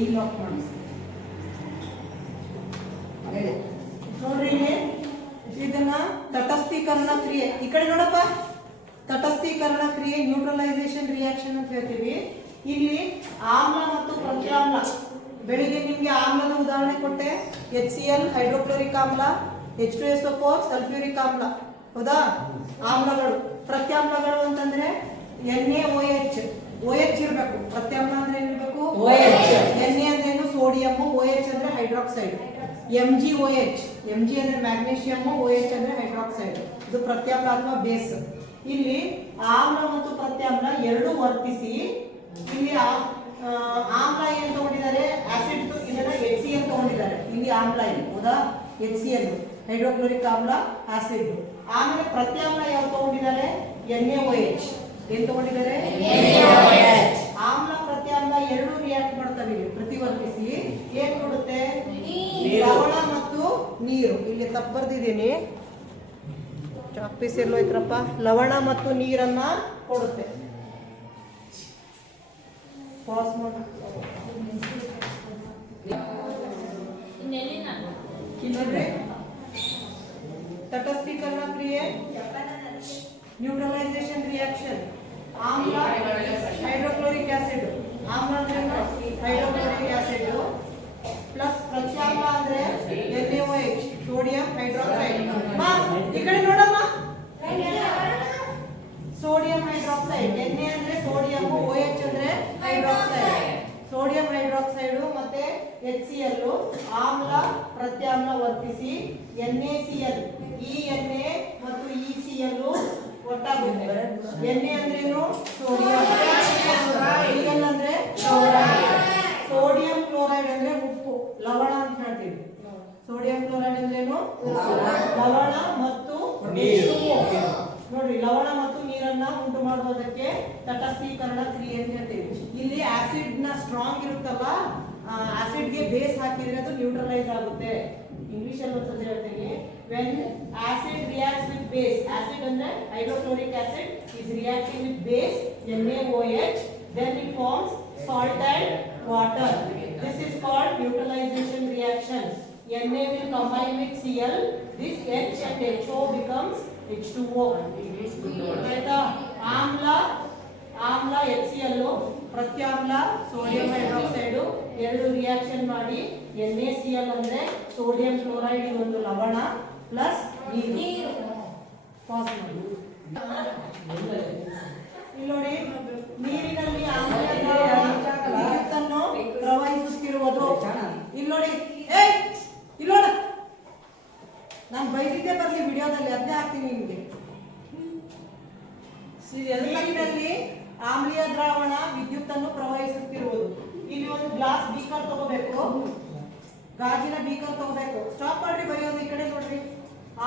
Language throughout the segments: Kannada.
ಈ ಲಾಕ್ ಮಾಡಿಸ್ತೀವಿ ನೋಡ್ರಿ ಇದನ್ನ ತಟಸ್ಥೀಕರಣ ಕ್ರಿಯೆ. ಈ ಕಡೆ ನೋಡಪ್ಪ, ತಟಸ್ಥೀಕರಣ ಕ್ರಿಯೆ ನ್ಯೂಟ್ರಲೈಸೇಷನ್ ರಿಯಾಕ್ಷನ್ ಅಂತ ಹೇಳ್ತೀವಿ. ಇಲ್ಲಿ ಆಮ್ಲ ಮತ್ತು ಪ್ರತ್ಯಾಮ್ಲ. ಬೆಳಿಗ್ಗೆ ನಿಮ್ಗೆ ಆಮ್ಲದ ಉದಾಹರಣೆ ಕೊಟ್ಟೆ, HCl ಹೈಡ್ರೋಕ್ಲೋರಿಕ್ ಆಮ್ಲ, H2SO4 ಸಲ್ಫ್ಯೂರಿಕ್ ಆಮ್ಲ. ಹೌದಾ? ಆಮ್ಲಗಳು. ಪ್ರತ್ಯಾಮ್ಲಗಳು ಅಂತಂದ್ರೆ NaOH. OH ಇರಬೇಕು. ಪ್ರತ್ಯಾಮ್ಲ ಅಂದ್ರೆ ಏನಿರಬೇಕು? OH. Na ಅಂದ್ರೆ ಏನು? ಸೋಡಿಯಂ. OH ಅಂದ್ರೆ ಹೈಡ್ರಾಕ್ಸೈಡ್. MgOH. Mg ಅಂದ್ರೆ ಮ್ಯಾಗ್ನೀಷಿಯಂ, OH ಅಂದ್ರೆ ಹೈಡ್ರಾಕ್ಸೈಡ್. ಇದು ಪ್ರತ್ಯಾಮ್ಲ ಅಥವಾ ಬೇಸ್. ಇಲ್ಲಿ ಆಮ್ಲ ಮತ್ತು ಪ್ರತ್ಯಾಮ್ಲ ಎರಡು ವರ್ತಿಸಿ ಇಲ್ಲಿ ಆಮ್ಲ ಏನ್ ತಗೊಂಡಿದ್ದಾರೆ? ಆಸಿಡ್. ಇದನ್ನ HCl ತಗೊಂಡಿದ್ದಾರೆ. ಇಲ್ಲಿ ಆಮ್ಲ ಇದೆ. ಹೌದಾ? HCl ಹೈಡ್ರೋಕ್ಲೋರಿಕ್ ಆಮ್ಲ, ಆಸಿಡ್. ಆಮೇಲೆ ಪ್ರತ್ಯಾಮ್ಲ ಯಾವ ತಗೊಂಡಿದ್ದಾರೆ? NaOH. ಏನ್ ತಗೊಂಡಿದ್ದಾರೆ? NaOH. ಆಮ್ಲ ಪ್ರತ್ಯಾಮ್ಲ ಎರಡು ರಿಯಾಕ್ಟ್ ಮಾಡ್ತವೆ, ಪ್ರತಿವರ್ತಿಸಿ ಏನ್ ಕೊಡುತ್ತೆ? ಲವಣ ಮತ್ತು ನೀರು. ಇಲ್ಲಿ ತಪ್ಪು ಬರ್ದಿದ್ದೀನಿ, ಚಾಪೀಸ್ ಎಲ್ಲೋ ಐತ್ರಪ್ಪ. ಲವಣ ಮತ್ತು ನೀರನ್ನ ಕೊಡುತ್ತೆ. ಪಾಸ್ ಮಾಡಿ. ನೋಡ್ರಿ, ತಟಸ್ಥೀಕರಣ ಕ್ರಿಯೆ, ನ್ಯೂಟ್ರಲೈಸೇಷನ್ ರಿಯಾಕ್ಷನ್. ಆಮ್ಲ ಹೈಡ್ರೋಕ್ಲೋರಿಕ್ ಆಸಿಡ್. ಆಮ್ಲ ಅಂದ್ರೆ ಹೈಡ್ರೋಕ್ಲೋರಿಕ್ ಆಸಿಡ್ ಪ್ಲಸ್ ಪ್ರತ್ಯಾಮ್ಲ ಅಂದ್ರೆ NaOH ಸೋಡಿಯಂ ಹೈಡ್ರಾಕ್ಸೈಡ್. ಈ ಕಡೆ ನೋಡಮ್ಮ, ಸೋಡಿಯಂ ಹೈಡ್ರಾಕ್ಸೈಡ್. Na ಅಂದ್ರೆ ಸೋಡಿಯಂ, OH ಅಂದ್ರೆ ಹೈಡ್ರಾಕ್ಸೈಡ್. ಸೋಡಿಯಂ ಹೈಡ್ರಾಕ್ಸೈಡ್ ಮತ್ತೆ HCl ಆಮ್ಲ ಪ್ರತ್ಯಾಮ್ಲ ವರ್ತಿಸಿ NaCl. ಈ Na ಮತ್ತು ಈ Cl ಒಟ್ಟಾಗುತ್ತೆ. Na ಅಂದ್ರೇನು? ಸೋಡಿಯಂ. Cl ಅಂದ್ರೆ ಸೋಡಿಯಂ ಕ್ಲೋರೈಡ್ ಅಂದ್ರೆ ಉಪ್ಪು, ಲವಣ ಅಂತ ಹೇಳ್ತೀವಿ. ಸೋಡಿಯಂ ಕ್ಲೋರೈಡ್ ಅಂದ್ರೇನು? ಲವಣ ಮತ್ತು ನೀರು. ನೋಡ್ರಿ, ಲವಣ ಮತ್ತು ನೀರನ್ನ ಉಂಟು ಮಾಡುವುದಕ್ಕೆ ತಟಸ್ಥೀಕರಣ ಕ್ರಿಯೆ ಅಂತ ಹೇಳ್ತೀವಿ. ಇಲ್ಲಿ ಆಸಿಡ್ ನ ಸ್ಟ್ರಾಂಗ್ ಇರುತ್ತಲ್ಲ, ಆಸಿಡ್ ಗೆ ಬೇಸ್ ಹಾಕಿದ್ರೆ ಅದು ನ್ಯೂಟ್ರಲೈಸ್ ಆಗುತ್ತೆ. ಇಂಗ್ಲಿಷ್ ಅಲ್ಲಿ ಒಂದ್ಸತಿ ಹೇಳ್ತೀನಿ, when acid reacts with base, acid ಅಂದ್ರೆ hydrochloric acid is reacting with base NaOH, then it forms salt and water. This is called neutralization reaction. Na will combine with Cl, this H and HO becomes H2O. ಆಯ್ತಾ? ಆಮ್ಲ HCl, ಪ್ರತ್ಯಾಮ್ಲ ಸೋಡಿಯಂ ಹೈಡ್ರಾಕ್ಸೈಡ್ ಎರಡು ರಿಯಾಕ್ಷನ್ ಮಾಡಿ NaCl ಅಂದ್ರೆ ಸೋಡಿಯಂ ಕ್ಲೋರೈಡ್, ಒಂದು ಲವಣ ಪ್ಲಸ್ ನೀರು. ಪಾಸ್ ಮಾಡಿ. ಇಲ್ಲಿ ನೋಡಿ, ನೀರಿನಲ್ಲಿ ಆಮ್ಲೀಯ ವಿದ್ಯುತ್ತನ್ನು ಪ್ರವಹಿಸುತ್ತಿರುವುದು. ಇಲ್ಲಿ ನೋಡಿ, ಇಲ್ಲಿ ನೋಡ, ನಾನು ಬೈದಿದ್ದೆ ಬರ್ಲಿ ವಿಡಿಯೋದಲ್ಲಿ, ಅದೇ ಹಾಕ್ತೀನಿ ನಿಮ್ಗೆ. ನೀರಿನಲ್ಲಿ ಆಮ್ಲೀಯ ದ್ರಾವಣ ವಿದ್ಯುತ್ತನ್ನು ಪ್ರವಹಿಸುತ್ತಿರುವುದು. ಇಲ್ಲಿ ಒಂದು ಗ್ಲಾಸ್ ಬೀಕರ್ ತಗೋಬೇಕು, ಗಾಜಿನ ಬೀಕರ್ ತಗೋಬೇಕು. ಸ್ಟಾಪ್ ಮಾಡ್ರಿ, ಬರೆಯೋದು ಈ ಕಡೆ ನೋಡ್ರಿ.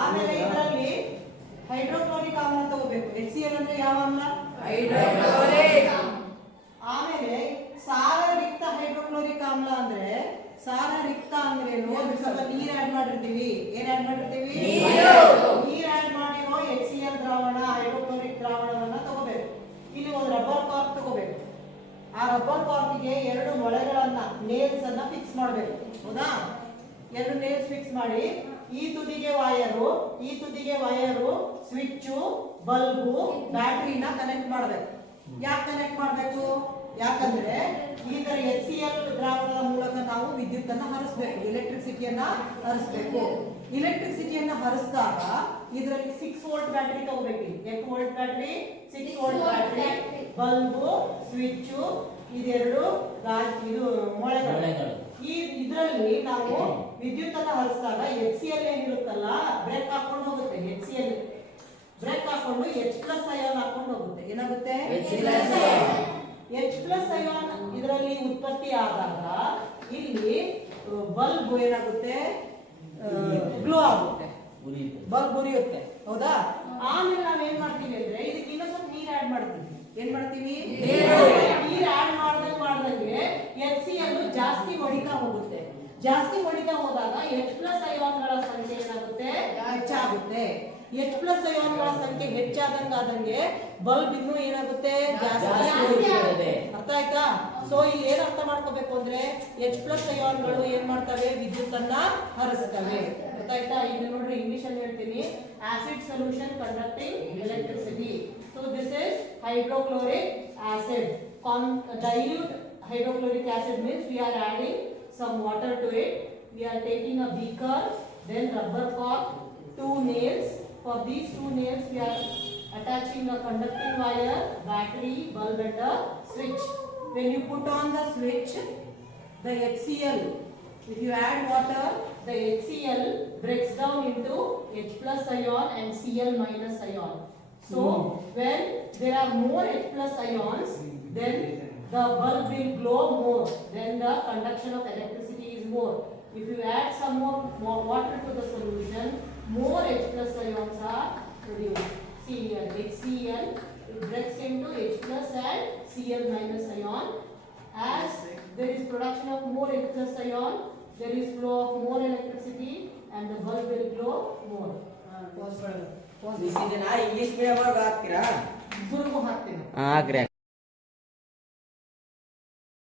ಆಮೇಲೆ ಇದರಲ್ಲಿ ಹೈಡ್ರೋಕ್ಲೋರಿಕ್ ಆಮ್ಲ ತಗೋಬೇಕು. HCl ಅಂದ್ರೆ ಯಾವ ಆಮ್ಲ? ಹೈಡ್ರೋಕ್ಲೋರಿಕ್. ಆಮೇಲೆ ಸಾರರಿಕ್ತ ಹೈಡ್ರೋಕ್ಲೋರಿಕ್ ಆಮ್ಲ ಅಂದ್ರೆ, ಸಾರರಿಕ್ತ ಅಂದ್ರೆ ಸ್ವಲ್ಪ ನೀರ್ ಆಡ್ ಮಾಡಿರ್ತೀವಿ. ಏನ್ ಆಡ್ ಮಾಡಿರ್ತೀವಿ? ನೀರ್ ಆಡ್ ಮಾಡಿರೋ HCl ದ್ರಾವಣ, ಹೈಡ್ರೋಕ್ಲೋರಿಕ್ ದ್ರಾವಣವನ್ನ ತಗೋಬೇಕು. ಇಲ್ಲಿ ಒಂದು ರಬ್ಬರ್ ಕಾರ್ಕ್ ತಗೋಬೇಕು. ಆ ರಬ್ಬರ್ ಕಾರ್ಕ್ಗೆ ಎರಡು ಮೊಳೆಗಳನ್ನ, ನೇಲ್ಸ್ ಅನ್ನ ಫಿಕ್ಸ್ ಮಾಡಬೇಕು. ಹೌದಾ? ಎರಡು ನೇಲ್ಸ್ ಫಿಕ್ಸ್ ಮಾಡಿ ಈ ತುದಿಗೆ ವಯರು, ಸ್ವಿಚ್ಚು, ಬಲ್ಬು, ಬ್ಯಾಟ್ರಿನ ಕನೆಕ್ಟ್ ಮಾಡಬೇಕು. ಯಾಕೆ ಕನೆಕ್ಟ್ ಮಾಡಬೇಕು? ಯಾಕಂದ್ರೆ ಈ ತರ HCl ದ್ರಾವಣದ ಮೂಲಕ ನಾವು ವಿದ್ಯುತ್ತನ್ನ ಹರಿಸಬೇಕು, ಎಲೆಕ್ಟ್ರಿಸಿಟಿಯನ್ನ ಹರಿಸಬೇಕು. ಎಲೆಕ್ಟ್ರಿಸಿಟಿಯನ್ನ ಹರಿಸಿದಾಗ ಇದರಲ್ಲಿ 6 ವೋಲ್ಟ್ ಬ್ಯಾಟರಿ ತಗೋಬೇಕು. 8 volt battery, 6 volt battery, bulb, switch, ಇದೆರಡು ಇದು ಮೊಳೆಗಳು. ಇದರಲ್ಲಿ ನಾವು ವಿದ್ಯುತ್ ಅನ್ನ ಹರಿಸಿದಾಗ HCl ಏನಿರುತ್ತಲ್ಲ, ಬ್ರೇಕ್ ಹಾಕೊಂಡು ಹೋಗುತ್ತೆ. HCl ಬ್ರೇಕ್ ಹಾಕೊಂಡು H+ ಅಯಾನ್ ಹಾಕೊಂಡು ಹೋಗುತ್ತೆ. ಏನಾಗುತ್ತೆ? H+ ಅಯಾನ್ ಇದರಲ್ಲಿ ಉತ್ಪತ್ತಿ ಆದಾಗ ಇಲ್ಲಿ ಬಲ್ಬ್ ಏನಾಗುತ್ತೆ? ಗ್ಲೋ ಆಗುತ್ತೆ, ಬಲ್ಬ್ ಉರಿಯುತ್ತೆ. ಹೌದಾ? ಆಮೇಲೆ ನಾವೇನ್ ಮಾಡ್ತೀವಿ ಅಂದ್ರೆ ಇದಕ್ಕೆ ಇನ್ನೊಂದು ಸ್ವಲ್ಪ ನೀರ್ ಆಡ್ ಮಾಡ್ತೀವಿ. ಏನ್ ಮಾಡ್ತೀವಿ? ನೀರ್ ಆಡ್ ಮಾಡ್ದಂಗೆ HCl ಜಾಸ್ತಿ ಹೊಡಿತಾ ಹೋಗುತ್ತೆ. ಜಾಸ್ತಿ ಹೊಡಿತಾ ಹೋದಾಗ H+ ಅಯಾನ್ಗಳ ಸಂಖ್ಯೆ ಏನಾಗುತ್ತೆ? ಹೆಚ್ಚಾಗುತ್ತೆ. H+ ಅಯಾನ್ಗಳ ಸಂಖ್ಯೆ ಹೆಚ್ಚಾದಂಗೆ ಬಲ್ಬ್ ಇನ್ನೂ ಏನಾಗುತ್ತೆ? ಜಾಸ್ತಿ. ಅರ್ಥ ಆಯ್ತಾ? ಸೊ ಇಲ್ಲಿ ಏನ್ ಅರ್ಥ ಮಾಡ್ಕೋಬೇಕು ಅಂದ್ರೆ H+ ಅಯಾನ್ಗಳು ಏನ್ ಮಾಡ್ತವೆ, ವಿದ್ಯುತ್ತನ್ನ ಹರಿಸ್ತವೆ. ಗೊತ್ತಾಯ್ತಾ? ಇಲ್ಲಿ ನೋಡ್ರಿ ಇಂಗ್ಲಿಷ್ ಅಲ್ಲಿ ಹೇಳ್ತೀನಿ, acid solution conducting electricity. So this is hydrochloric acid. Dilute hydrochloric acid means we are adding some water to it. We are taking a beaker, then rubber cork, 2 nails. For these 2 nails we are attaching a conducting wire, battery, bulb and a switch. When you put on the switch, the HCl, if you add water, the HCl breaks down into H+ ion and Cl- ion. So when there are more H+ ions, then the bulb will glow more, then the conduction of electricity is more. If you add some more water to the solution, more H+ ions are produced. See here, HCl, it breaks into H+ and Cl- ion. As there is production of more H+ ion, there is flow of more electricity and the bulb will glow more. English medium ಹಾಕ್ತೀರಾ? ಗುರುಗು ಹಾಕ್ತೀನಿ. ಹಾಕ್ರಿ.